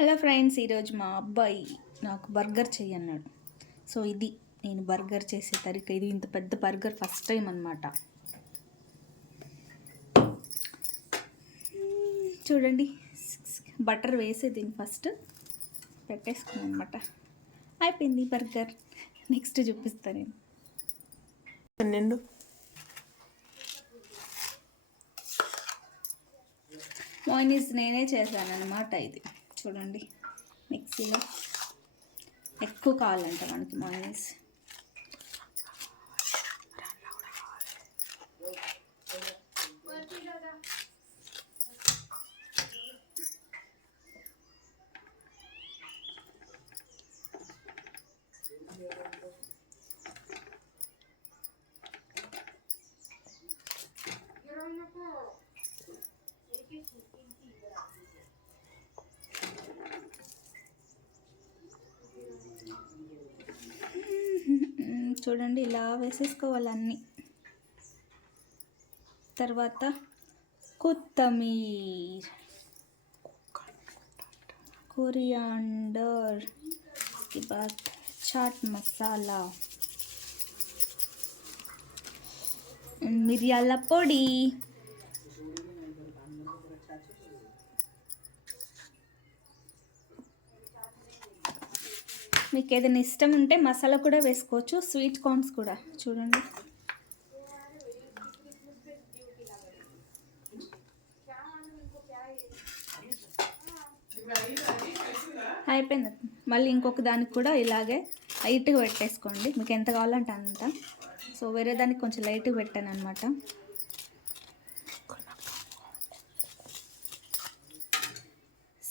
Hello friends, ఈరోజు మా అబ్బాయి నాకు బర్గర్ చెయ్యన్నాడు. సో ఇది నేను బర్గర్ చేసే తరీకా. ఇది ఇంత పెద్ద బర్గర్ ఫస్ట్ టైం అనమాట. చూడండి, బటర్ వేసే దీన్ని ఫస్ట్ పెట్టేసుకున్నాను అనమాట. అయిపోయింది బర్గర్. నెక్స్ట్ చూపిస్తాను నేను. మోయినీస్ నేనే చేశాను అనమాట. ఇది చూడండి, మిక్సీలో ఎక్కువ కావాలంట మనకి మోయినీస్. చూడండి, ఇలా వేసేసుకోవాలి అన్నీ. తర్వాత కొత్తిమీర, कोरिएंडर, उसके बाद चाट मसाला, मिरियाला పొడి, మీకు ఏదైనా ఇష్టం ఉంటే మసాలా కూడా వేసుకోవచ్చు. స్వీట్ కార్న్స్ కూడా చూడండి. అయిపోయింది. మళ్ళీ ఇంకొక దానికి కూడా ఇలాగే లైట్గా పెట్టేసుకోండి, మీకు ఎంత కావాలంటే అంత. సో వేరే దానికి కొంచెం లైట్గా పెట్టాను అనమాట.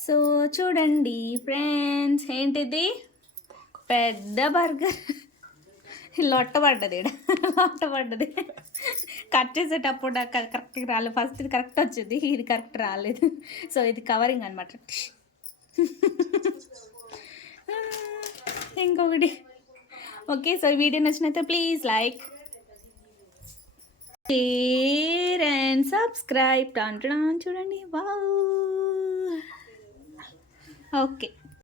సో చూడండి ఫ్రెండ్స్, ఏంటిది పెద్ద బర్గర్. లొట్టపడ్డది కట్ చేసేటప్పుడు నాకు కరెక్ట్గా రాలేదు. ఫస్ట్ ఇది కరెక్ట్ వచ్చింది, ఇది కరెక్ట్ రాలేదు. సో ఇది కవరింగ్ అనమాట. ఇంకొకటి. ఓకే, సో ఈ వీడియో నచ్చినైతే please like, share and subscribe. చూడండి, వావ్. ఓకే.